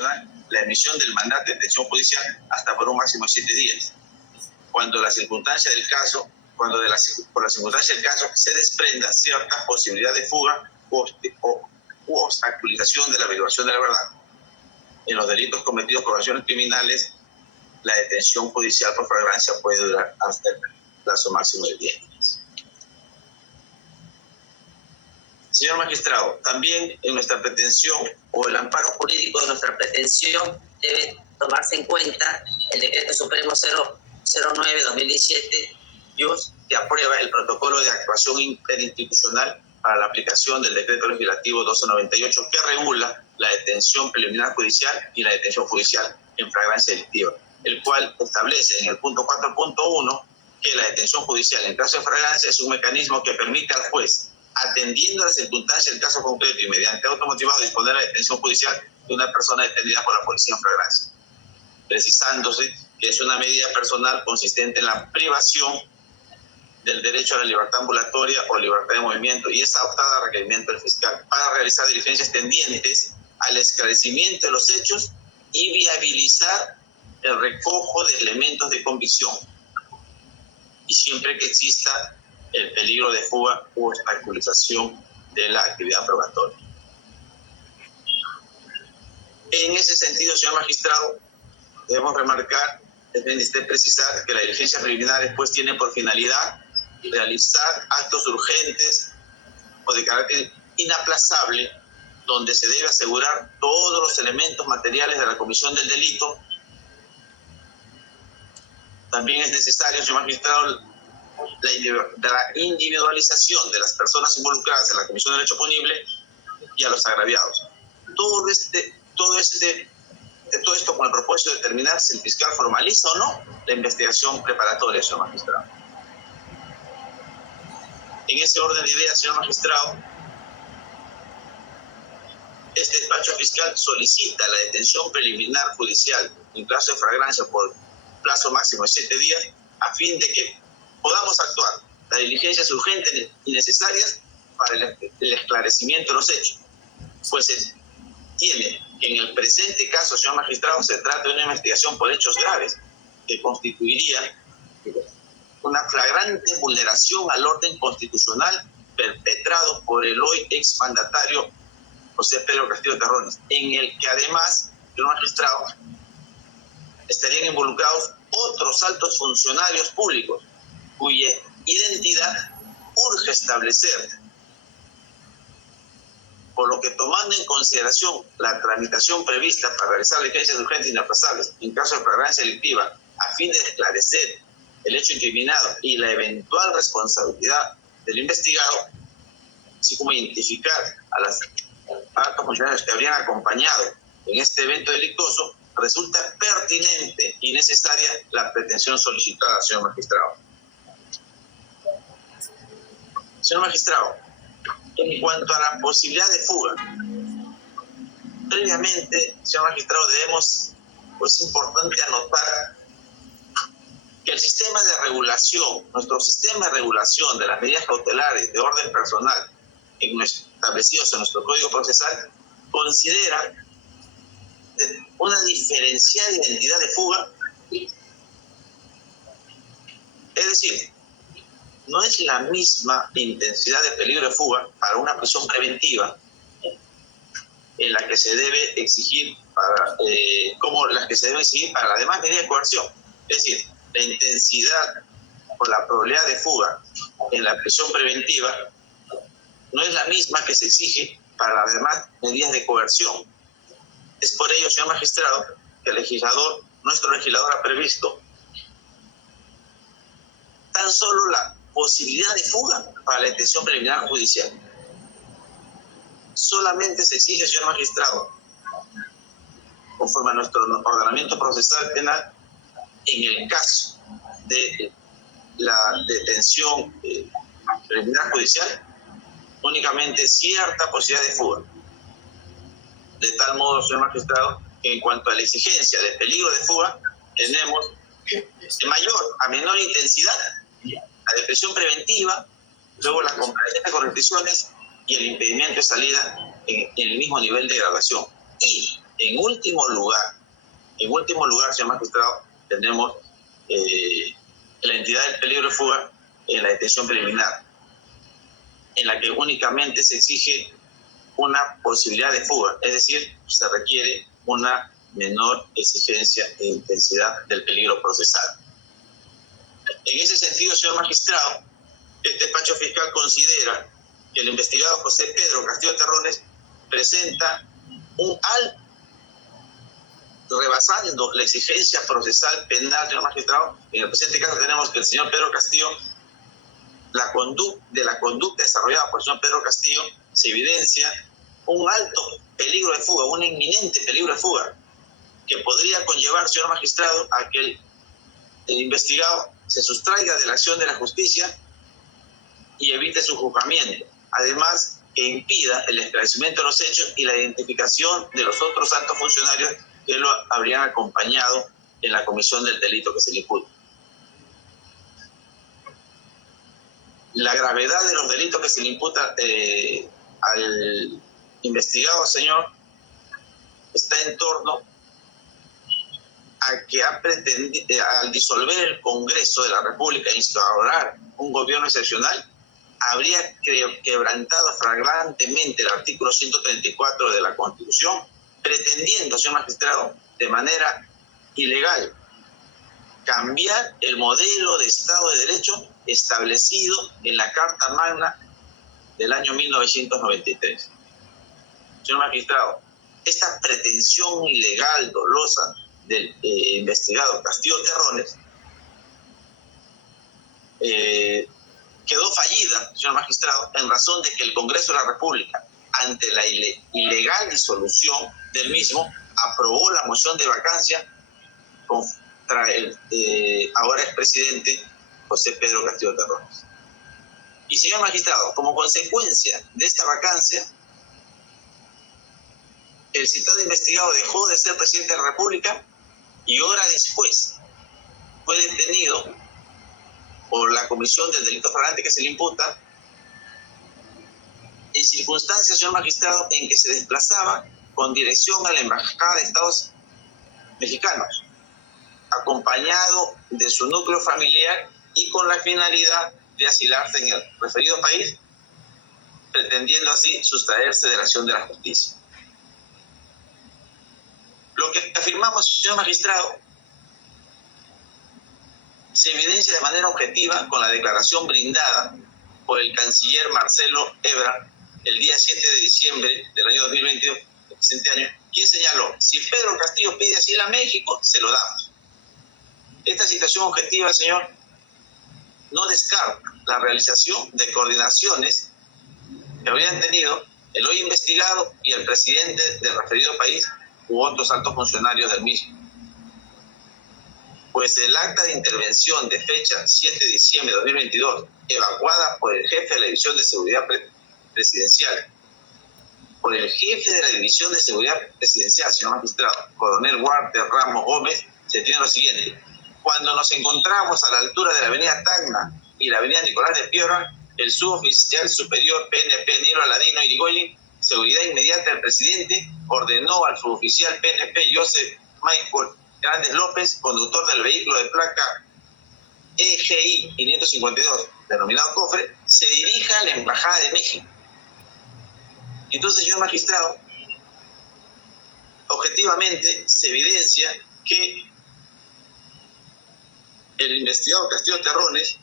la emisión del mandato de detención judicial hasta por un máximo de 7 días. Cuando por la circunstancia del caso se desprenda cierta posibilidad de fuga u obstaculización de la averiguación de la verdad. En los delitos cometidos por acciones criminales, la detención judicial por flagrancia puede durar hasta el plazo máximo de 10 días. Señor magistrado, también en nuestra pretensión o el amparo jurídico de nuestra pretensión debe tomarse en cuenta el Decreto Supremo 009-2017 que aprueba el protocolo de actuación interinstitucional para la aplicación del Decreto Legislativo 1298 que regula la detención preliminar judicial y la detención judicial en flagrancia delictiva, el cual establece en el punto 4.1 que la detención judicial en caso de flagrancia es un mecanismo que permite al juez, atendiendo a las circunstancias del caso concreto y mediante automotivado, disponer la detención judicial de una persona detenida por la policía en flagrancia, precisándose que es una medida personal consistente en la privación del derecho a la libertad ambulatoria o libertad de movimiento y es adoptada a requerimiento del fiscal para realizar diligencias tendientes al esclarecimiento de los hechos y viabilizar el recojo de elementos de convicción, y siempre que exista el peligro de fuga u obstaculización de la actividad probatoria. En ese sentido, señor magistrado, debemos remarcar, precisar que la diligencia preliminar pues tiene por finalidad realizar actos urgentes o de carácter inaplazable donde se debe asegurar todos los elementos materiales de la comisión del delito. También es necesario, señor magistrado, la individualización de las personas involucradas en la comisión del hecho punible y a los agraviados. Todo esto con el propósito de determinar si el fiscal formaliza o no la investigación preparatoria, señor magistrado. En ese orden de ideas, señor magistrado, este despacho fiscal solicita la detención preliminar judicial en caso de flagrancia por plazo máximo de 7 días a fin de que podamos actuar las diligencias urgentes y necesarias para el esclarecimiento de los hechos, pues se tiene que en el presente caso, señor magistrado, se trata de una investigación por hechos graves que constituiría una flagrante vulneración al orden constitucional perpetrado por el hoy exmandatario José Pedro Castillo Terrones, en el que además, señor magistrado, estarían involucrados otros altos funcionarios públicos cuya identidad urge establecer, por lo que tomando en consideración la tramitación prevista para realizar diligencias urgentes e inaplazables en caso de flagrancia delictiva a fin de esclarecer el hecho incriminado y la eventual responsabilidad del investigado, así como identificar a las altos funcionarios que habrían acompañado en este evento delictuoso, resulta pertinente y necesaria la pretensión solicitada, señor magistrado. Señor magistrado, en cuanto a la posibilidad de fuga, previamente, señor magistrado, es importante anotar que el sistema de regulación, nuestro sistema de regulación de las medidas cautelares de orden personal establecidos en nuestro Código Procesal, considera una diferenciada identidad de fuga. Es decir, no es la misma intensidad de peligro de fuga para una prisión preventiva en la que se debe exigir como las que se deben exigir para las demás medidas de coerción. Es decir, la intensidad o la probabilidad de fuga en la prisión preventiva no es la misma que se exige para las demás medidas de coerción. Es por ello, señor magistrado, que nuestro legislador ha previsto tan solo la posibilidad de fuga para la detención preliminar judicial. Solamente se exige, señor magistrado, conforme a nuestro ordenamiento procesal penal, en el caso de la detención preliminar judicial, únicamente cierta posibilidad de fuga. De tal modo, señor magistrado, que en cuanto a la exigencia de peligro de fuga, tenemos de mayor a menor intensidad la detención preventiva, luego la comparecencia con restricciones y el impedimento de salida en el mismo nivel de graduación. Y En último lugar, señor magistrado, tenemos la entidad del peligro de fuga en la detención preliminar, en la que únicamente se exige una posibilidad de fuga, es decir, se requiere una menor exigencia e intensidad del peligro procesal. En ese sentido, señor magistrado, este despacho fiscal considera que el investigado José Pedro Castillo Terrones presenta un alto, rebasando la exigencia procesal penal, señor magistrado. En el presente caso tenemos que el señor Pedro Castillo, de la conducta desarrollada por el señor Pedro Castillo, se evidencia un alto peligro de fuga, un inminente peligro de fuga, que podría conllevar, señor magistrado, a que el investigado se sustraiga de la acción de la justicia y evite su juzgamiento. Además, que impida el esclarecimiento de los hechos y la identificación de los otros altos funcionarios que lo habrían acompañado en la comisión del delito que se le imputa. La gravedad de los delitos que se le imputa al investigado, señor, está en torno a que ha pretendido, al disolver el Congreso de la República e instaurar un gobierno excepcional, habría quebrantado flagrantemente el artículo 134 de la Constitución, pretendiendo, señor magistrado, de manera ilegal, cambiar el modelo de Estado de Derecho establecido en la Carta Magna del año 1993. Señor magistrado, esta pretensión ilegal, dolosa, del investigado Castillo Terrones quedó fallida, señor magistrado, en razón de que el Congreso de la República, ante la ilegal disolución del mismo, aprobó la moción de vacancia contra el ahora expresidente José Pedro Castillo Terrones. Y, señor magistrado, como consecuencia de esta vacancia, el citado investigado dejó de ser presidente de la República y hora después fue detenido por la comisión del delito flagrante que se le imputa, en circunstancias, señor magistrado, en que se desplazaba con dirección a la Embajada de Estados Mexicanos, acompañado de su núcleo familiar y con la finalidad de asilarse en el referido país, pretendiendo así sustraerse de la acción de la justicia. Lo que afirmamos, señor magistrado, se evidencia de manera objetiva con la declaración brindada por el canciller Marcelo Ebrard el día 7 de diciembre del año 2022, del presente año, quien señaló: si Pedro Castillo pide asilo a México, se lo damos. Esta situación objetiva, señor, no descarta la realización de coordinaciones que habrían tenido el hoy investigado y el presidente del referido país u otros altos funcionarios del mismo. Pues el acta de intervención de fecha 7 de diciembre de 2022, evacuada por el jefe de la División de Seguridad Presidencial, por el jefe de la División de Seguridad Presidencial, señor magistrado, coronel Walter Ramos Gómez, se tiene lo siguiente: cuando nos encontramos a la altura de la avenida Tacna y la avenida Nicolás de Piora, el suboficial superior PNP Nilo Aladino Irigoyen, seguridad inmediata del presidente, ordenó al suboficial PNP Joseph Michael Grandes López, conductor del vehículo de placa EGI 552, denominado Cofre, se dirija a la Embajada de México. Entonces, señor magistrado, objetivamente se evidencia que el investigado Castillo Terrones